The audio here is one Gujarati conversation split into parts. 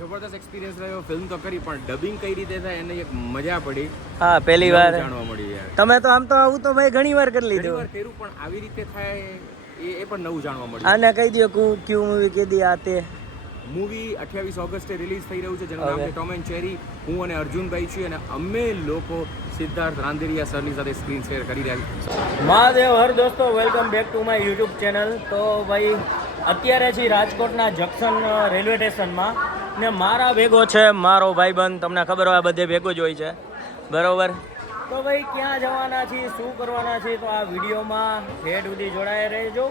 જબરદસ્ત એક્સપિરિયન્સ રહ્યો. ફિલ્મ તો કરી પણ ડબિંગ કઈ રીતે થાય એની એક મજા પડી. હા પહેલી વાર જાણવા મળી યાર. તમે તો આમ તો આવું તો ભાઈ ઘણી વાર કરી લીધું. ઘણી વાર કર્યું પણ આવી રીતે થાય એ પણ નવું જાણવા મળ્યું. આને કહી દો ક્યુ મૂવી કીધી આ તે મૂવી 28 ઓગસ્ટે રિલીઝ થઈ રહ્યું છે જેનું નામ છે ટોમ એન્ડ ચેરી. હું અને અર્જુનભાઈ છીએ અને અમે લોકો સિદ્ધાર્થ રાંદેરિયા સરની સાથે સ્ક્રીન શેર કરી રહ્યા છીએ. મહાદેવ હર દોસ્તો, welcome back to my YouTube channel. તો ભાઈ અત્યારે છીએ રાજકોટના જંકશન રેલવે સ્ટેશનમાં ને મારા ભેગો છે મારો ભાઈબંધ. તમને ખબર હોય બધે ભેગો જ હોય છે બરોબર. તો ભાઈ ક્યાં જવાના છીએ, શું કરવાના છીએ, તો આ વિડીયોમાં હેડ સુધી જોડાયા રહેજો.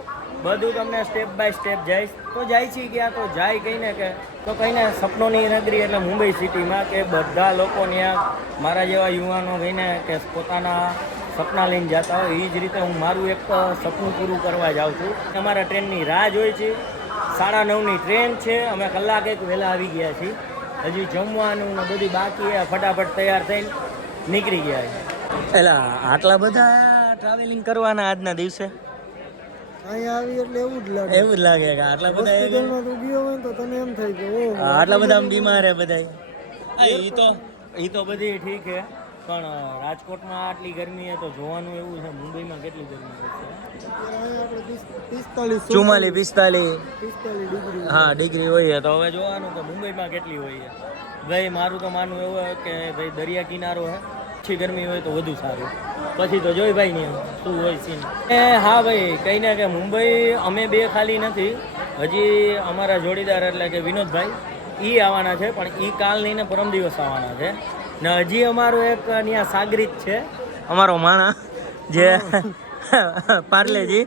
બધું તમને સ્ટેપ બાય સ્ટેપ જઈશ. તો જાય છે ગયા તો જાય કહીને કે તો કહીને સપનોની નગરી એટલે મુંબઈ સિટીમાં કે બધા લોકો ત્યાં મારા જેવા યુવાનો કહીને કે પોતાના સપના લઈને જતા હોય એ જ રીતે હું મારું એક સપનું પૂરું કરવા જાઉં છું. અમારા ટ્રેનની રાહ જોઈ છે. 9:30ની ટ્રેન છે. અમે કલાક એક વહેલા આવી ગયા છીએ. હજી જમવાનું ને બધું બાકી ફટાફટ તૈયાર થઈને નીકળી ગયા છે. એટલે આટલા બધા ટ્રાવેલિંગ કરવાના આજના દિવસે અહીંયા આવી એટલે એવું જ લાગે. એવું જ લાગે કે આટલા બધા હોસ્પિટલમાં તું ગયો હોય ને તો તને એમ થાય કે ઓહ આટલા બધા બીમાર હે બધા. એ તો બધી ઠીક છે પણ રાજકોટમાં આટલી ગરમી છે તો જોવાનું એવું છે. મુંબઈમાં કેટલી ગરમી છે? અહીંયા આપણે 44 45 ડિગ્રી હા ડિગ્રી હોય તો હવે જોવાનું કે મુંબઈમાં કેટલી હોય છે. ભાઈ મારું તો માનવું એવું હોય કે ભાઈ દરિયા કિનારો હે, ઓછી ગરમી હોય તો વધુ સારું. પછી તો જોઈ ભાઈ નહીં શું હોય સીન. હા ભાઈ કહીને કે મુંબઈ અમે બે ખાલી નથી, હજી અમારા જોડીદાર એટલે કે વિનોદભાઈ એ આવવાના છે પણ એ કાલ નહીં ને પરમ દિવસ આવવાના છે. ને હજી અમારો એક ત્યાં સાગરીત છે અમારો માણા જે પાર્લેજી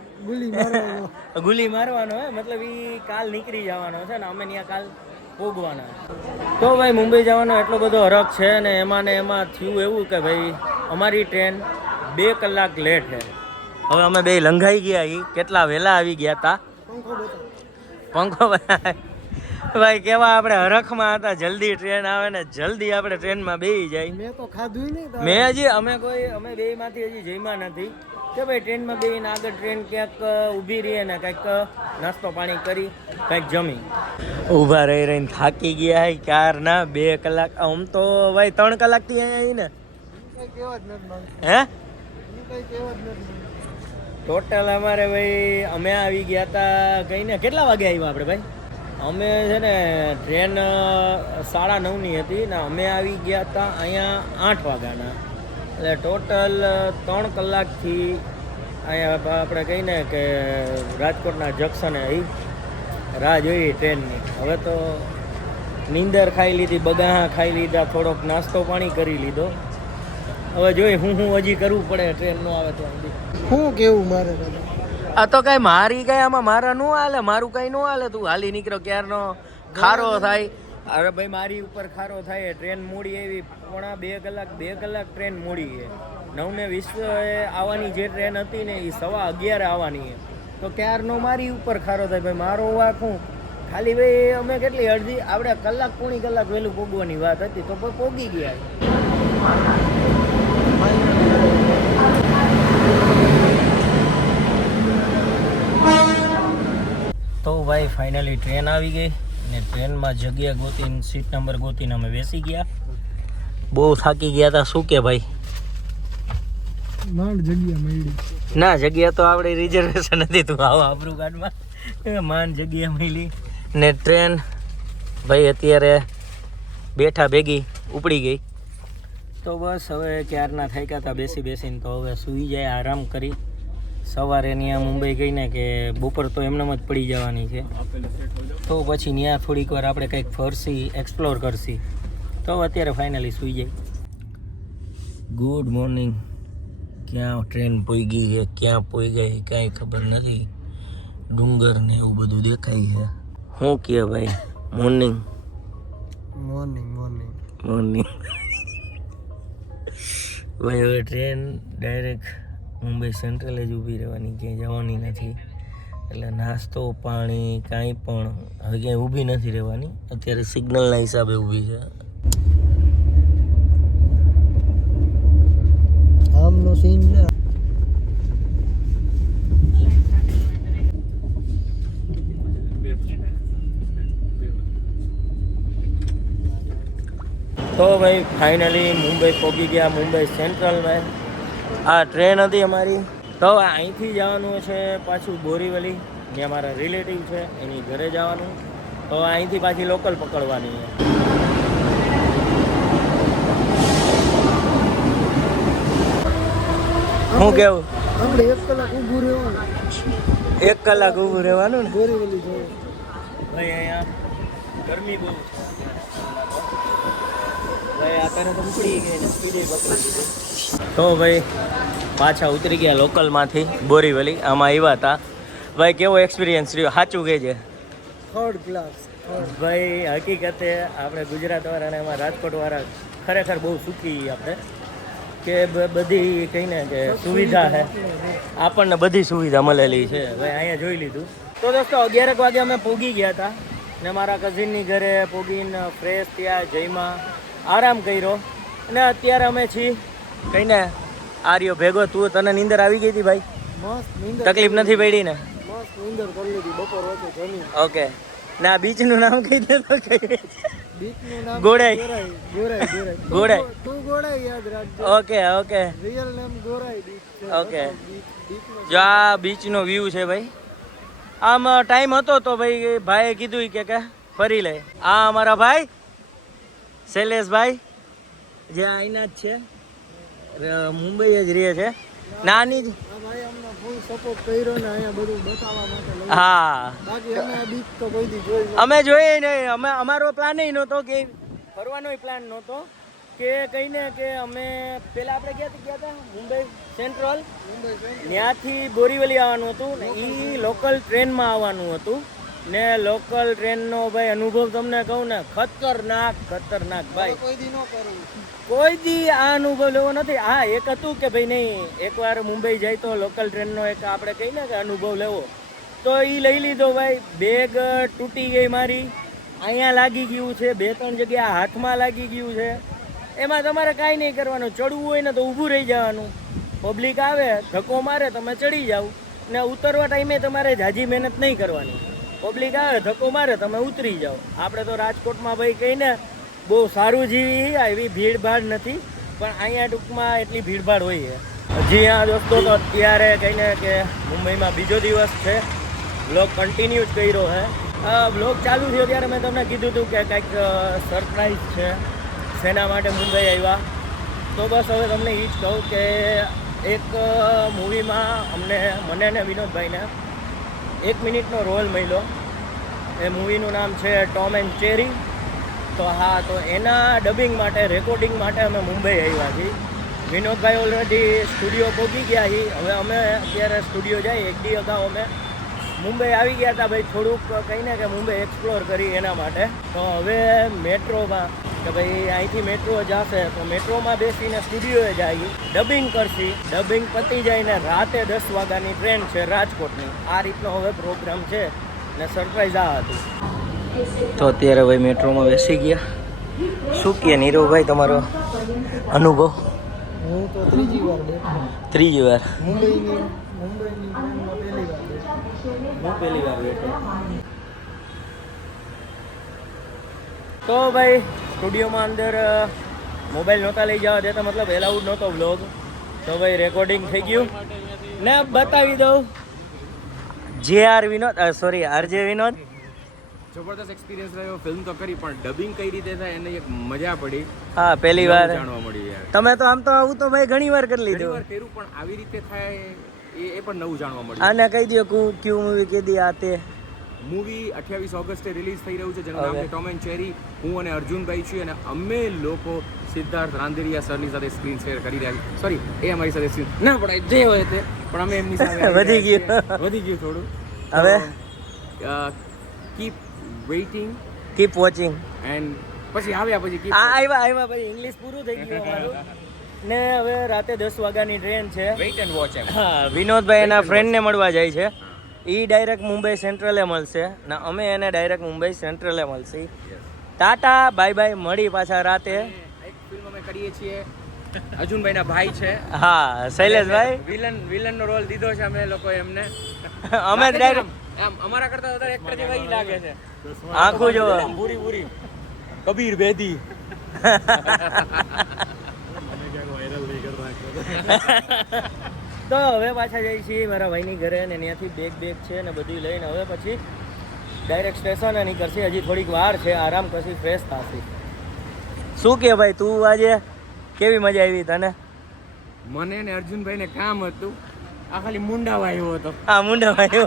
ગુલી મારવાનો હે, મતલબ એ કાલ નીકળી જવાનો છે ને અમે ત્યાં કાલ ભોગવાના. તો ભાઈ મુંબઈ જવાનો એટલો બધો હરખ છે ને એમાં થયું એવું કે ભાઈ અમારી ટ્રેન 2 કલાક લેટ છે. હવે અમે બે લંઘાઈ ગયા. કેટલા વહેલા આવી ગયા હતા. પંખો ભાઈ કેવા આપણે હરખમાં હતા, જલ્દી ટ્રેન આવે ને જલ્દી આપણે ટ્રેનમાં બેસી જાય. મેં તો ખાધું નહીં. મેં હજી અમે બેમાંથી હજી જમ્યા નથી કે ભાઈ ટ્રેનમાં બેસીને આગળ ટ્રેન ક્યાંક ઊભી રહીએ ને કંઈક નાસ્તો પાણી કરી કંઈક જમી. ઊભા રહીને થાકી ગયા હે ક્યારના 2 કલાક. આમ તો ભાઈ 3 કલાકથી અહીંયા ને કેવા જ નથી હે કઈ કેવા જ નથી. ટોટલ અમારે ભાઈ અમે આવી ગયા હતા કહીને કેટલા વાગે આવ્યા આપણે ભાઈ? અમે છે ને ટ્રેન 9:30ની હતી ને અમે આવી ગયા હતા અહીંયા 8 વાગ્યાના. એટલે ટોટલ 3 કલાકથી અહીંયા આપણે કહીને કે રાજકોટના જંકશને રાહ જોઈ ટ્રેનની. હવે તો નીંદર ખાઈ લીધી, બગાહા ખાઈ લીધા, થોડોક નાસ્તો પાણી કરી લીધો. હવે જોઈ હું હજી કરવું પડે ટ્રેન નો આવે તો. શું કેવું મારે આ તો કઈ મારી કઈ આમાં મારા નો હાલે, મારું કઈ નો હાલે. તું હાલી નીકળો ક્યારનો ખારો થાય. અરે ભાઈ મારી ઉપર ખારો થાય. ટ્રેન મોડી આવી 2 કલાક ટ્રેન મોડી છે. 9:20 આવવાની જે ટ્રેન હતી ને એ 11:15 આવવાની છે. તો ક્યારનો મારી ઉપર ખારો થાય. ભાઈ મારો વાત હું ખાલી ભાઈ અમે કેટલી અડધી આપણે કલાક પોણી કલાક વહેલું પોગવાની વાત હતી તો પોગી ગયા. તો ભાઈ ફાઇનલી ટ્રેન આવી ગઈ ને ટ્રેનમાં જગ્યા ગોતીને સીટ નંબર ગોતીને અમે બેસી ગયા. બહુ થાકી ગયા હતા. શું કે ભાઈ? માંડ જગ્યા મળી ના જગ્યા તો આપણે રિઝર્વેશન હતી. તું આવો આબરૂ કાર્ડમાં માંડ જગ્યા મળી ને ટ્રેન ભાઈ અત્યારે બેઠા ભેગી ઉપડી ગઈ. તો બસ હવે ક્યારના થાક્યા હતા બેસીને તો હવે સૂઈ જાય, આરામ કરી. સવારે ત્યાં મુંબઈ ગઈને કે બપોર તો એમનેમ જ પડી જવાની છે તો પછી ત્યાં થોડીક વાર આપણે કંઈક ફરસી એક્સપ્લોર કરશી. તો અત્યારે ફાઇનલી સૂઈ જાય. Good morning. ક્યાં ટ્રેન પહોંચી છે, ક્યાં પહોંચી ગઈ કાંઈ ખબર નથી. ડુંગર ને એવું બધું દેખાય છે. શું કહે ભાઈ? મોર્નિંગ ભાઈ હવે ટ્રેન ડાયરેક્ટ મુંબઈ સેન્ટ્રલ જ ઊભી રહેવાની, ક્યાંય જવાની નથી. એટલે નાસ્તો પાણી કાંઈ પણ હવે ક્યાંય ઊભી નથી રહેવાની. અત્યારે સિગ્નલના હિસાબે ઊભી છે. આમનો સીન ને તો ભાઈ ફાઇનલી મુંબઈ પહોંચી ગયા, મુંબઈ સેન્ટ્રલમાં. આ ટ્રેન હતી અમારી. તો અહીંથી જવાનું છે પાછું બોરીવલી, જ્યાં મારા રિલેટિવ છે એની ઘરે જવાનું. તો અહીંથી પાછી લોકલ પકડવાની છે. શું કેવું? આપણે 1 કલાક ઊભું રહેવાનું. 1 કલાક ઊભું રહેવાનું ને બોરીવલી જવું. ભાઈ અહીંયા ગરમી બહુ છે. ભાઈ અત્યારે તો ઉપડી ગઈ ને સ્પીડે પકડી દીધી. તો ભાઈ પાછા ઉતરી ગયા લોકલમાંથી બોરીવલી. આમાં આવ્યા હતા. ભાઈ કેવો એક્સપિરિયન્સ રહ્યો? સાચું કહેજે. 3rd class. ભાઈ હકીકતે આપણે ગુજરાતવાળા અને એમાં રાજકોટવાળા ખરેખર બહુ સુખી આપણે કે બધી કહીને કે સુવિધા છે, આપણને બધી સુવિધા મળેલી છે. ભાઈ અહીંયા જોઈ લીધું. તો દોસ્તો 11 વાગે અમે પહોંચી ગયા હતા ને મારા કઝિનની ઘરે પહોંચીને ફ્રેશ થયા, જઈમાં આરામ કર્યો અને અત્યારે અમે છીએ કહીને આર્યો ભેગો. તું તને નીંદર આવી ગઈ હતી ભાઈ? મસ્ત નીંદર. તકલીફ નથી પડી ને? મસ્ત નીંદર કરી લીધી બપોર વચ્ચે જમી. ઓકે. ના બીચનું નામ કહી દે તો બીચનું નામ ગોડાઈ. ગોરાઈ. ગોડાઈ. તું ગોડાઈ યાદ રાખજો. Okay okay real name Gorai beach છે. ઓકે. બીચનો જો આ બીચનો વ્યૂ છે ભાઈ. આમ ટાઈમ હતો તો ભાઈ ભાઈએ કીધું કે ફરી લે. આ અમારા ભાઈ શૈલેષભાઈ જે અહીંના જ છે, મુંબઈ જ રહે છે. નાની જ. આ ભાઈ અમને ફૂલ સપોર્ટ કર્યો ને અહીંયા બધું બતાવવા માટે લઈ. હા બાકી અમે આ બીચ તો કોઈ દી જોઈ નથી. અમે જોઈએ નહીં. અમારો પ્લાન નહોતો કે ફરવાનો પ્લાન નહોતો કે કહીને કે અમે પહેલાં આપણે ગયા હતા મુંબઈ સેન્ટ્રલ, ત્યાંથી બોરીવલી આવવાનું હતું ને એ લોકલ ટ્રેનમાં આવવાનું હતું ને લોકલ ટ્રેનનો ભાઈ અનુભવ તમને કહું ને ખતરનાક ભાઈ. કોઈ દી ન કરવું. કોઈ દી આ અનુભવ લેવો નથી. હા એક હતું કે ભાઈ નહીં એકવાર મુંબઈ જાય તો લોકલ ટ્રેનનો એક આપણે કહીને કે અનુભવ લેવો, તો એ લઈ લીધો ભાઈ. બેગ તૂટી ગઈ મારી, અહીંયા લાગી ગયું છે, 2-3 જગ્યા હાથમાં લાગી ગયું છે. એમાં તમારે કાંઈ નહીં કરવાનું. ચડવું હોય ને તો ઊભું રહી જવાનું. પબ્લિક આવે ધક્કો મારે તમે ચડી જાઓ ને ઉતરવા ટાઈમે તમારે જાજી મહેનત નહીં કરવાની. પબ્લિક આવે ધક્કો મારે તમે ઉતરી જાઓ. આપણે તો રાજકોટમાં ભાઈ કહીને બહુ સારું જીવી, એવી ભીડભાડ નથી, પણ અહીંયા ટૂંકમાં એટલી ભીડભાડ હોય છે. હજી હા દોસ્તો, તો અત્યારે કહીને કે મુંબઈમાં બીજો દિવસ છે. બ્લોગ કન્ટિન્યુ જ કર્યો છે. બ્લોગ ચાલુ થયો ત્યારે મેં તમને કીધું હતું કે કંઈક સરપ્રાઈઝ છે, શેના માટે મુંબઈ આવ્યા. તો બસ હવે તમને એ જ કહું કે એક મૂવીમાં મને ને વિનોદભાઈને 1 મિનિટનો રોલ મળ્યો. એ મૂવીનું નામ છે ટોમ એન્ડ ચેરી. તો હા, તો એના ડબિંગ માટે, રેકોર્ડિંગ માટે અમે મુંબઈ આવ્યા છીએ. વિનોદભાઈ ઓલરેડી સ્ટુડિયો પહોંચી ગયા છીએ. હવે અમે અત્યારે સ્ટુડિયો જઈએ. 1 દી અગાઉ અમે મુંબઈ આવી ગયા હતા ભાઈ, થોડુંક કહીને કે મુંબઈ એક્સપ્લોર કરી એના માટે. તો હવે મેટ્રોમાં કે ભાઈ અહીંથી મેટ્રો જશે તો મેટ્રોમાં બેસીને સ્ટુડિયોએ જઈએ, ડબિંગ કરશી. ડબિંગ પતી જાય ને રાતે 10 વાગ્યાની ટ્રેન છે રાજકોટની. આ રીતનો હવે પ્રોગ્રામ છે ને સરપ્રાઈઝ આ હતું. તો અત્યારે ભાઈ મેટ્રોમાં બેસી ગયા. શું કહે નીરવભાઈ તમારો અનુભવ? હું તો ત્રીજી વાર બેઠો. ત્રીજી વાર? મુંબઈની ટ્રેનમાં પહેલી વાર બેઠો. હું પહેલી વાર બેઠો. તો ભાઈ સ્ટુડિયોમાં અંદર મોબાઈલ નહોતા લઈ જવા દેતા, મતલબ એલાઉડ નહોતો વ્લોગ. તો ભાઈ રેકોર્ડિંગ થઈ ગયું ને બતાવી દઉં. JR Vinod, sorry RJ Vinod. જબરદસ્ત એક્સપિરિયન્સ રહ્યો. ફિલ્મ તો કરી પણ ડબિંગ કઈ રીતે થાય એની એક મજા પડી. હા પહેલી વાર જાણવા મળી યાર. તમે તો આમ તો આવું તો ભાઈ ઘણી વાર કરી ઘણી લીધું. વાર કર્યું પણ આવી રીતે થાય એ પણ નવું જાણવા મળ્યું. આને કહી દો ક્યુ મૂવી કીધી આ તે. મૂવી 28 ઓગસ્ટે રિલીઝ થઈ રહ્યું છે, જેનું નામ છે ટોમ એન્ડ ચેરી. હું અને અર્જુનભાઈ છીએ અને અમે લોકો સિદ્ધાર્થ રાંદેરિયા સરની સાથે સ્ક્રીન શેર કરી રહ્યા. સોરી, એ અમારી સાથે સ્ક્રીન ના પડાય જે હોય તે, પણ અમે એમની સાથે વધી ગયું થોડું. હવે keep waiting, keep watching. And પછી આવ્યા પછી keep આવ્યા પછી ઇંગ્લિશ પૂરું થઈ ગયું અમારું. ને હવે રાતે 10 વાગ્યાની ટ્રેન છે. વેઇટ એન્ડ વોચ એમ. હા, વિનોદભાઈ એના ફ્રેન્ડને મળવા જાય છે. એ ડાયરેક્ટ મુંબઈ સેન્ટ્રલે મળશે ને અમે એને ડાયરેક્ટ મુંબઈ સેન્ટ્રલે મળશે. ટાટા બાય બાય, મળી પાછા રાતે. એક ફિલ્મ અમે કરીએ છીએ, અર્જુનભાઈના ભાઈ છે. હા શૈલેષભાઈ. વિલન નો રોલ દીધો છે અમે લોકો એમને. અમે ડાયરેક્ટ આમ અમારા કરતા વધારે એક્ટર જેવા ઈ લાગે છે. આંખું જો પૂરી કબીર બેદી તો હવે પાછા જઈએ છીએ મારા ભાઈની ઘરે ને ત્યાંથી બેગ છે ને બધું લઈને હવે પછી ડાયરેક્ટ સ્ટેશન નીકળશે. હજી થોડીક વાર છે, આરામ પછી ફ્રેશ થશે. શું કે ભાઈ તું આજે કેવી મજા આવી તને? મને ને અર્જુનભાઈ ને કામ હતું, આ ખાલી મુંડા વાયો હતો. હા મુંડા ભાઈ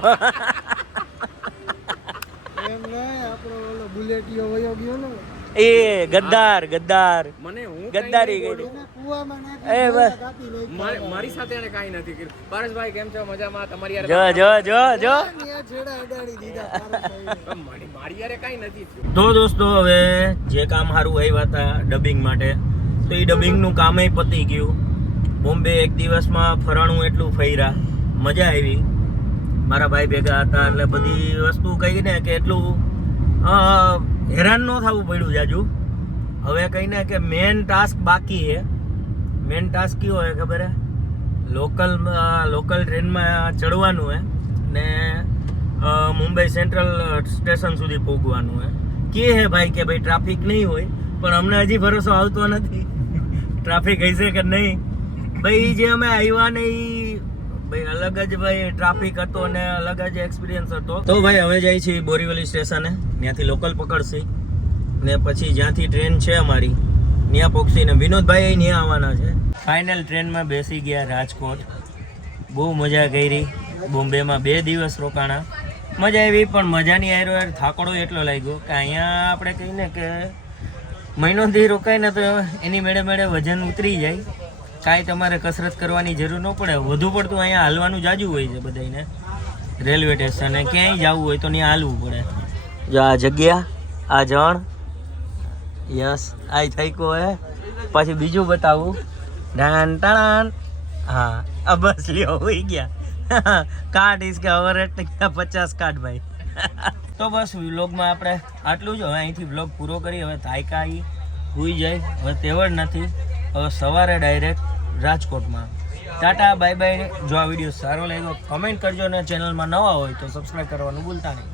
એમ નહીં, આપણો ઓલો બુલેટિયો વયો ગયો ને, એ ગદ્દાર મને હું ગદ્દારી કરી. એને કૂવામાં એ નાખી બસ. કાપી નાખી. મારી સાથે એને કાંઈ નથી કર્યું. પારસભાઈ કેમ છો? મજામાં? તમારી યાર જો ત્યાં છેડા અડાડી દીધા પારસભાઈને. મારી યારે કાંઈ નથી થયું. તો દોસ્તો હવે જે કામ સારું આવ્યા હતા ડબિંગ માટે, તો એ ડબિંગનું કામે પતી ગયું. બોમ્બે એક દિવસમાં ફરાણું એટલું ફર્યા, મજા આવી. મારા ભાઈ ભેગા હતા એટલે બધી વસ્તુ કહી ને કે એટલું હેરાન ન થવું પડ્યું જાજુ. હવે કહીને કે મેન ટાસ્ક બાકી છે. મેન ટાસ્ક કયો હોય ખબર હે? લોકલ ટ્રેનમાં ચડવાનું હે ને મુંબઈ સેન્ટ્રલ સ્ટેશન સુધી પહોંચવાનું હે. કે હે ભાઈ કે ભાઈ ટ્રાફિક નહીં હોય, પણ અમને હજી ભરોસો આવતો નથી ટ્રાફિક હશે કે નહીં. ભાઈ જે અમે આવ્યા ને એ ભાઈ અલગ જ ભાઈ ટ્રાફિક હતો ને અલગ જ એક્સપિરિયન્સ હતો. તો ભાઈ હવે જાય છે બોરીવલી સ્ટેશને, ત્યાંથી લોકલ પકડશે ને પછી જ્યાંથી ટ્રેન છે અમારી ત્યાં પહોંચી ને વિનોદભાઈ ત્યાં આવવાના છે. ફાઇનલ ટ્રેનમાં બેસી ગયા રાજકોટ. બહુ મજા કરી. બોમ્બેમાં 2 દિવસ રોકાણા, મજા આવી. પણ મજાની આવ્યો યાર, થાકડો એટલો લાગ્યો કે અહીંયા આપણે કહીને કે મહિનોથી રોકાય ને તો એની મેળે વજન ઉતરી જાય. કાંઈ તમારે કસરત કરવાની જરૂર ન પડે. વધુ પડતું અહીંયા હાલવાનું જાજુ હોય છે બધાને. રેલવે સ્ટેશને ક્યાંય જવું હોય તો ત્યાં હાલવું પડે. જો આ જગ્યા, આ જણ, યસ આ થાયકો હે. પછી બીજું બતાવું, ડાન ટાણ. હા આ બસ લ્યો હોઈ ગયા. કાર્ડ ઇસકે ઓવર 50 કાર્ડ ભાઈ. તો બસ વ્લોગમાં આપણે આટલું જ. હવે અહીંથી વ્લોગ પૂરો કરી. હવે થાયકા આવી હોઈ જાય, હવે તેવડ નથી. હવે સવારે ડાયરેક્ટ રાજકોટમાં. Tata bye bye. જો આ વિડીયો સારો લાગ્યો કમેન્ટ કરજો અને ચેનલમાં નવા હોય તો સબસ્ક્રાઈબ કરવાનું ભૂલતા નહીં.